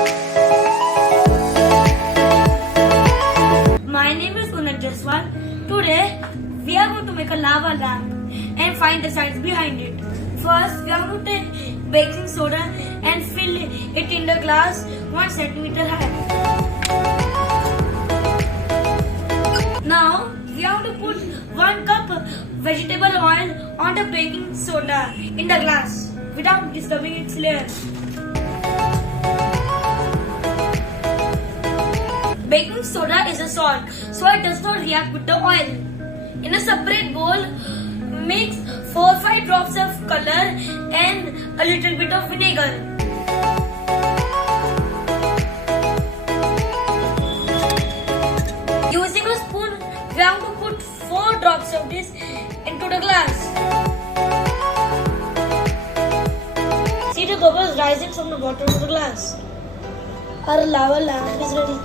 My name is Unnat Jaiswal. Today we are going to make a lava lamp and find the science behind it. First, we are going to take baking soda and fill it in the glass 1 centimeter high. Now we are going to put 1 cup vegetable oil on the baking soda in the glass without disturbing its layer. Baking soda is a salt, so it does not react with the oil. In a separate bowl, mix 4-5 drops of color and a little bit of vinegar. Using a spoon, we have to put 4 drops of this into the glass. See the bubbles rising from the bottom of the glass. Our lava lamp is ready.